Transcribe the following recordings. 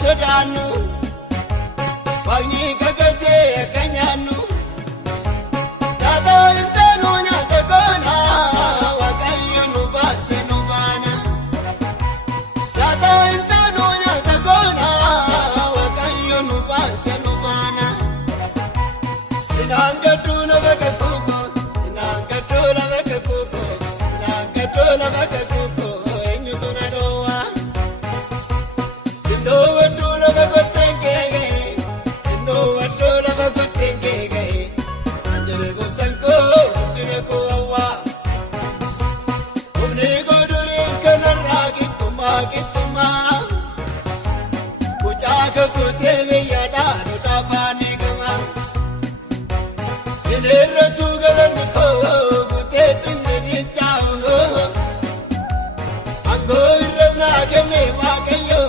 sodaannu waaqni kakatee akka nyaannu taatoo hin taanu nyaata goona waaqayyo nu baase nu baana taatoo hin taanu nyaata goona waaqayyo nu baase nu baana inaan gadduu lafa kakuuko inaan gadduu lafa kakuuko inaan gadduu lafa kakuuko eenyutu na dhoowwa sindoo wadduu lafa kotteen keekee sindoo wadduu lafa kotteen keekee anjere gooftaan koo guddina koo hawwaa humni koo duriin kanarraa gittummaa mucaa kakutee biyyaadhaan utaafaan eegamaa Inerratu galanni koo guutee xinni chaa'u angoo irra naa kenne waaqayyo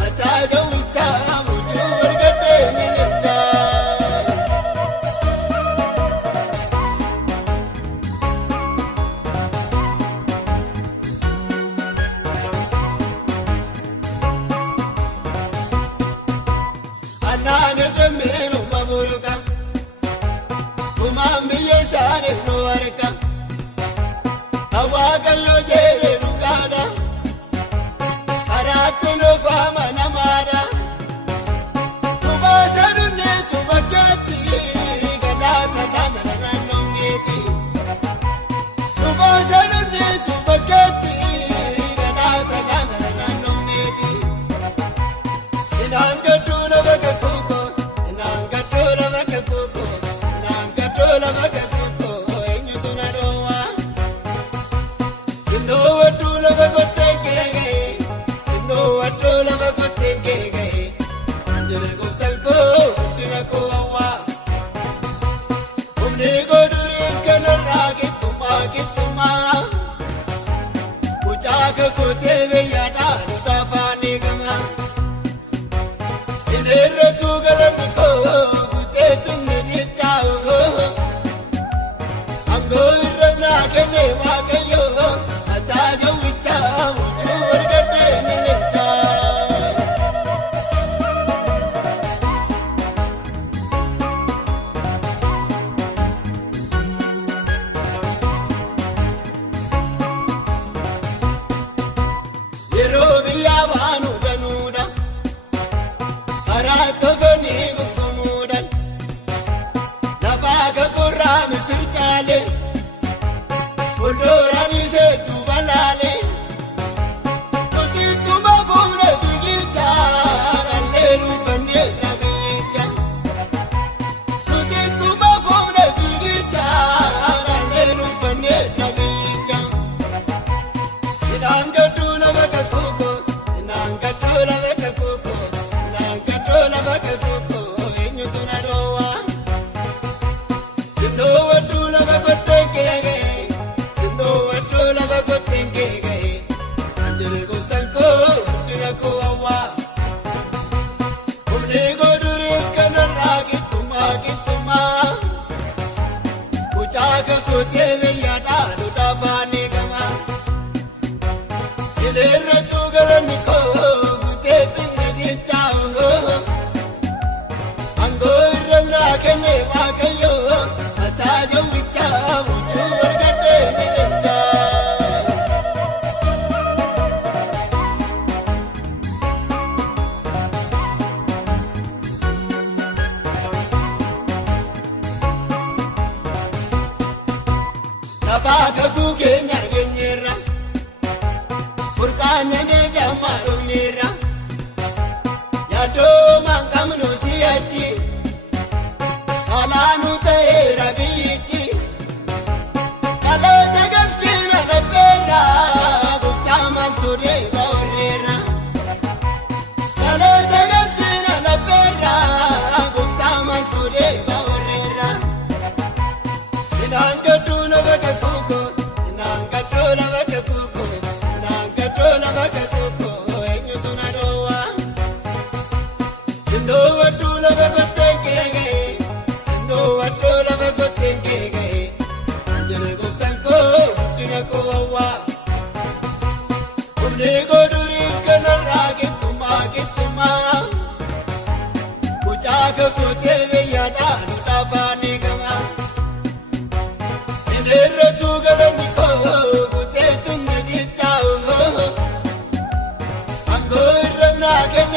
mataa jawwichaa mucuu argadhee ni galchaa. Annaan edemmeenu maburuka. Kumaan biyya isaaniif nu harka Waaqayyo jedhee dhugaadha karaatti nuufaa manamaadha Kubaasa dunneessu bakkeetti galaata lamana naannofneeti Kubaasa dunneessu bakkeetti galaata lamana naannofneeti Inaan gadduu lafa kakuuko inaan gadduu lafa kakuuko Lama kakuuko eenyutu na dhoowwa sindoo wadduu lafa kotteen keekee sindoo wadduu Kee